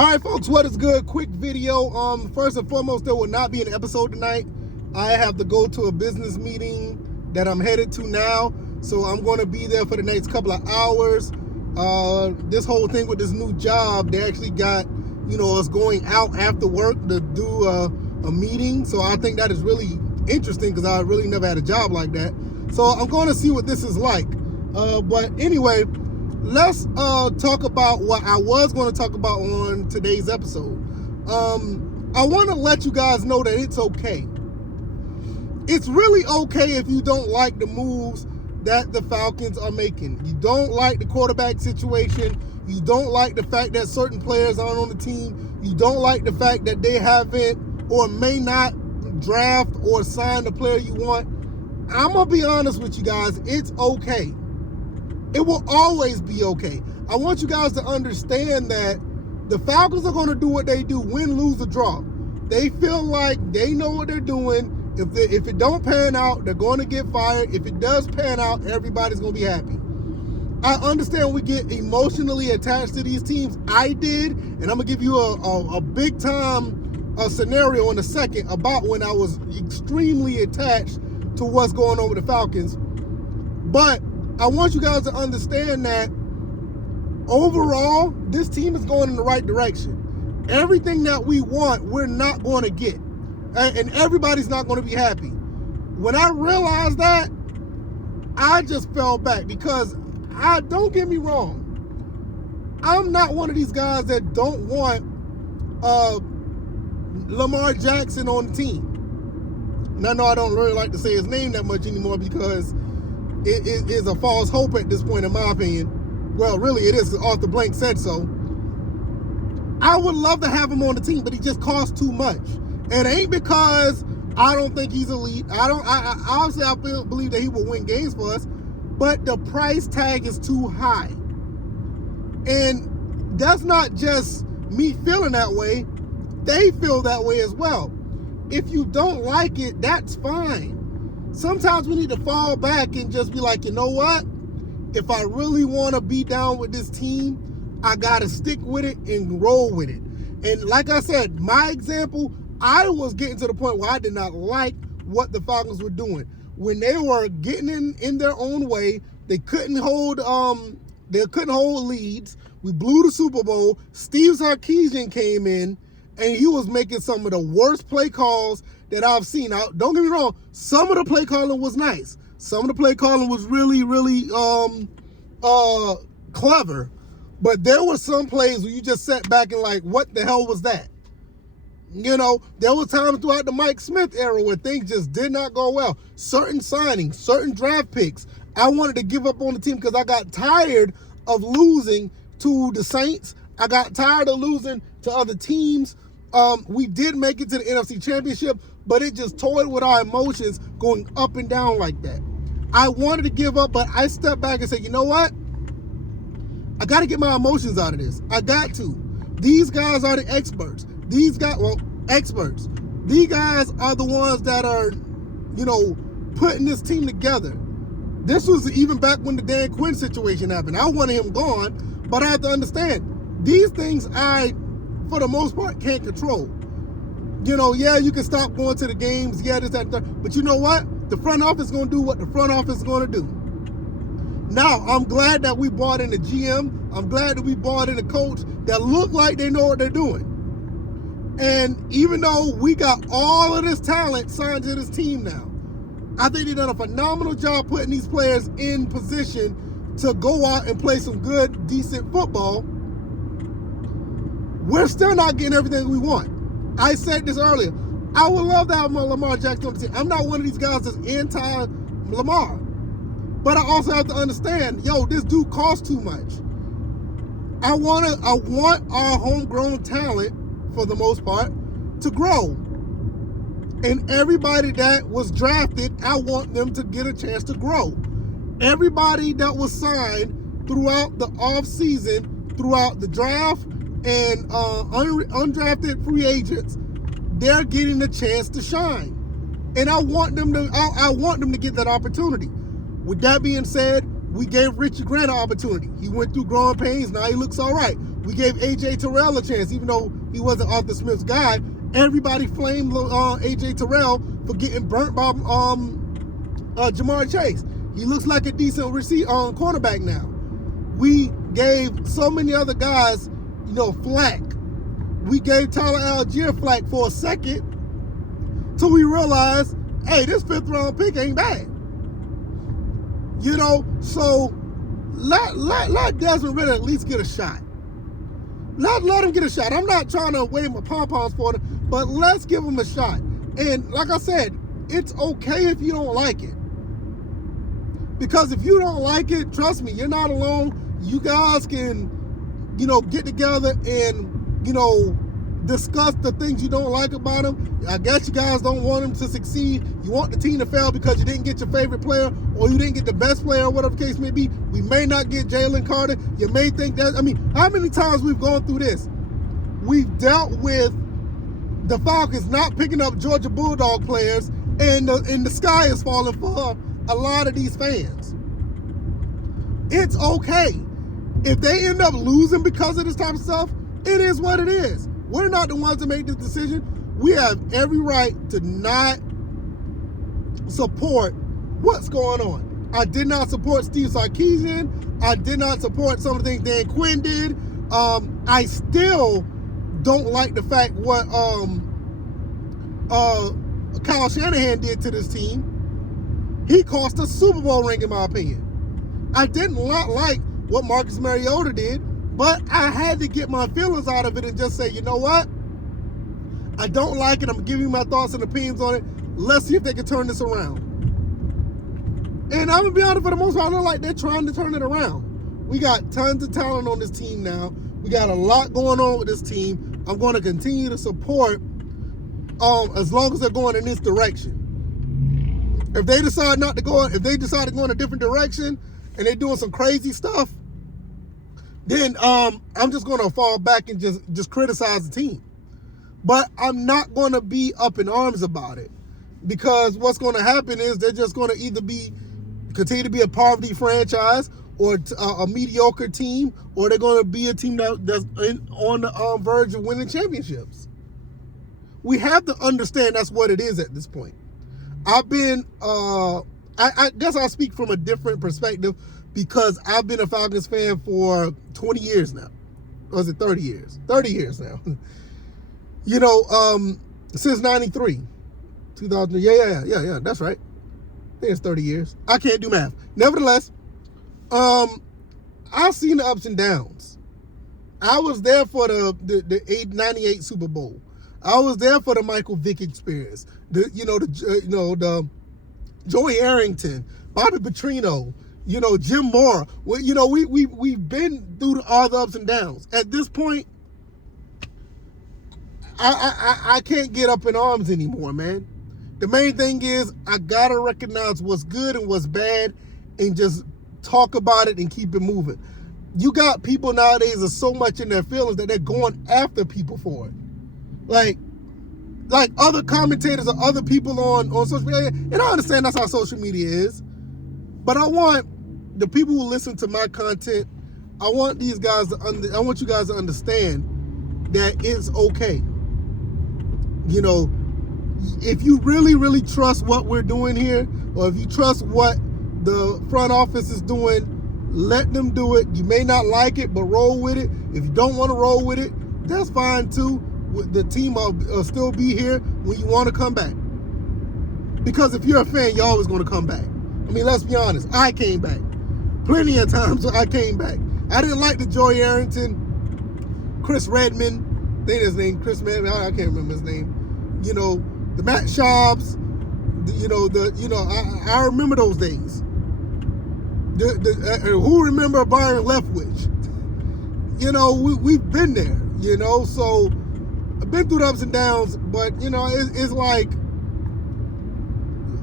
All right, folks, what is good? Quick video. First and foremost, there will not be an episode tonight. I have to go to a business meeting that I'm headed to now, so I'm going to be there for the next couple of hours. This whole thing with this new job, they actually got, us going out after work to do a meeting. So I think that is really interesting because I really never had a job like that. So I'm going to see what this is like. But anyway, let's talk about what I was going to talk about on today's episode. I want to let you guys know that it's okay. It's really okay if you don't like the moves that the Falcons are making. You don't like the quarterback situation. You don't like the fact that certain players aren't on the team. You don't like the fact that they haven't or may not draft or sign the player you want. I'm going to be honest with you guys. It's okay. It will always be okay. I want you guys to understand that the Falcons are going to do what they do, win, lose, or draw. They feel like they know what they're doing. If it don't pan out, they're going to get fired. If it does pan out, everybody's going to be happy. I understand we get emotionally attached to these teams. I did, and I'm going to give you a big-time scenario in a second about when I was extremely attached to what's going on with the Falcons. But I want you guys to understand that overall, this team is going in the right direction. Everything that we want, we're not going to get. And everybody's not going to be happy. When I realized that, I just fell back because don't get me wrong. I'm not one of these guys that don't want Lamar Jackson on the team. And I know I don't really like to say his name that much anymore because it is a false hope at this point, in my opinion. Well, really, it is. Arthur Blank said so. I would love to have him on the team, but he just costs too much. And it ain't because I don't think he's elite. Obviously, I believe that he will win games for us, but the price tag is too high. And that's not just me feeling that way. They feel that way as well. If you don't like it, that's fine. Sometimes we need to fall back and just be like, you know what? If I really want to be down with this team, I got to stick with it and roll with it. And like I said, my example, I was getting to the point where I did not like what the Falcons were doing. When they were getting in their own way, they couldn't hold leads. We blew the Super Bowl. Steve Sarkisian came in, and he was making some of the worst play calls that I've seen. Now, don't get me wrong, some of the play calling was nice. Some of the play calling was really, really clever. But there were some plays where you just sat back and like, what the hell was that? There were times throughout the Mike Smith era where things just did not go well. Certain signings, certain draft picks, I wanted to give up on the team because I got tired of losing to the Saints. I got tired of losing to other teams. We did make it to the NFC Championship, but it just toyed with our emotions going up and down like that. I wanted to give up, but I stepped back and said, you know what? I got to get my emotions out of this. I got to. These guys are the experts. Experts. These guys are the ones that are, putting this team together. This was even back when the Dan Quinn situation happened. I wanted him gone, but I have to understand, these things I, for the most part, can't control. You can stop going to the games, this, that, that, but you know what? The front office is going to do what the front office is going to do. Now, I'm glad that we brought in a GM. I'm glad that we brought in a coach that look like they know what they're doing. And even though we got all of this talent signed to this team now, I think they've done a phenomenal job putting these players in position to go out and play some good, decent football. We're still not getting everything we want. I said this earlier. I would love to have Lamar Jackson on the team. I'm not one of these guys that's anti-Lamar. But I also have to understand, this dude costs too much. I want our homegrown talent, for the most part, to grow. And everybody that was drafted, I want them to get a chance to grow. Everybody that was signed throughout the offseason, throughout the draft, and undrafted free agents, they're getting a chance to shine. And I want them to get that opportunity. With that being said, we gave Richie Grant an opportunity. He went through growing pains. Now he looks all right. We gave A.J. Terrell a chance, even though he wasn't Arthur Smith's guy. Everybody flamed A.J. Terrell for getting burnt by Jamar Chase. He looks like a decent cornerback now. We gave so many other guys, flack. We gave Tyler Algier flack for a second till we realized, hey, this 5th-round pick ain't bad. So let Desmond Ridder at least get a shot. Let him get a shot. I'm not trying to wave my pom-poms for him, but let's give him a shot. And like I said, it's okay if you don't like it. Because if you don't like it, trust me, you're not alone. You guys can, get together and, discuss the things you don't like about him. I guess you guys don't want him to succeed. You want the team to fail because you didn't get your favorite player or you didn't get the best player or whatever the case may be. We may not get Jalen Carter. You may think that, how many times we've gone through this? We've dealt with the Falcons not picking up Georgia Bulldog players and the sky is falling for a lot of these fans. It's okay. If they end up losing because of this type of stuff, it is what it is. We're not the ones to make this decision. We have every right to not support what's going on. I did not support Steve Sarkisian. I did not support some of the things Dan Quinn did. I still don't like the fact what Kyle Shanahan did to this team. He cost a Super Bowl ring, in my opinion. I did not like what Marcus Mariota did, but I had to get my feelings out of it and just say, you know what? I don't like it. I'm giving you my thoughts and opinions on it. Let's see if they can turn this around. And I'm going to be honest, for the most part, I look like they're trying to turn it around. We got tons of talent on this team now. We got a lot going on with this team. I'm going to continue to support as long as they're going in this direction. If they decide not to go, if they decide to go in a different direction and they're doing some crazy stuff, then I'm just going to fall back and just criticize the team. But I'm not going to be up in arms about it, because what's going to happen is they're just going to either continue to be a poverty franchise or a mediocre team, or they're going to be a team that's on the verge of winning championships. We have to understand that's what it is at this point. I've been, I guess I'll speak from a different perspective, because I've been a Falcons fan for 20 years now. Or was it 30 years? 30 years now. Since 93. 2000, yeah, that's right. I think it's 30 years. I can't do math. Nevertheless, I've seen the ups and downs. I was there for the 98 Super Bowl. I was there for the Michael Vick experience. The Joey Arrington, Bobby Petrino, Jim Mora. We've been through all the ups and downs. At this point, I can't get up in arms anymore, man. The main thing is I gotta recognize what's good and what's bad and just talk about it and keep it moving. You got people nowadays that are so much in their feelings that they're going after people for it. Like other commentators or other people on social media, and I understand that's how social media is, but I want the people who listen to my content, I want you guys to understand that it's okay. If you really, really trust what we're doing here, or if you trust what the front office is doing, let them do it. You may not like it, but roll with it. If you don't want to roll with it, that's fine too. The team will still be here when you want to come back. Because if you're a fan, you're always going to come back. Let's be honest. I came back. Plenty of times I came back. I didn't like the Joey Arrington, Chris Redmond, I think his name, Chris Redmond, I can't remember his name. The Matt Schaubs, I remember those days. Who remember Byron Leftwich? We've been there, so I've been through the ups and downs, but, it's like,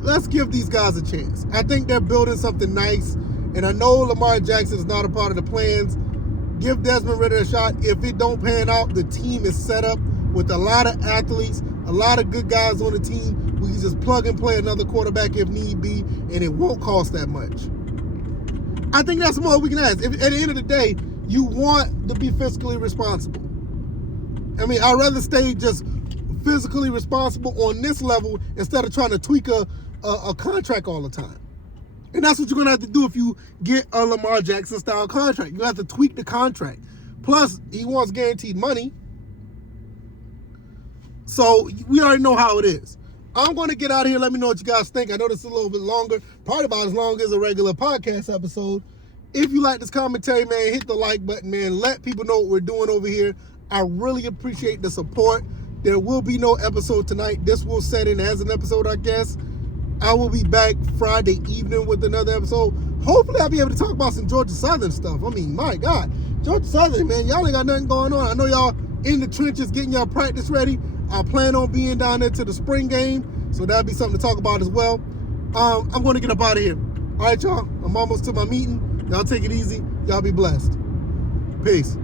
let's give these guys a chance. I think they're building something nice, and I know Lamar Jackson is not a part of the plans. Give Desmond Ridder a shot. If it don't pan out, the team is set up with a lot of athletes, a lot of good guys on the team. We can just plug and play another quarterback if need be, and it won't cost that much. I think that's more we can ask. At the end of the day, you want to be fiscally responsible. I mean, I'd rather stay just physically responsible on this level instead of trying to tweak a contract all the time. And that's what you're going to have to do if you get a Lamar Jackson style contract. You have to tweak the contract. Plus, he wants guaranteed money. So we already know how it is. I'm going to get out of here. Let me know what you guys think. I know this is a little bit longer, probably about as long as a regular podcast episode. If you like this commentary, man, hit the like button, man. Let people know what we're doing over here. I really appreciate the support. There will be no episode tonight. This will set in as an episode, I guess. I will be back Friday evening with another episode. Hopefully, I'll be able to talk about some Georgia Southern stuff. I mean, my God. Georgia Southern, man, y'all ain't got nothing going on. I know y'all in the trenches getting y'all practice ready. I plan on being down there to the spring game, so that'll be something to talk about as well. I'm going to get up out of here. All right, y'all. I'm almost to my meeting. Y'all take it easy. Y'all be blessed. Peace.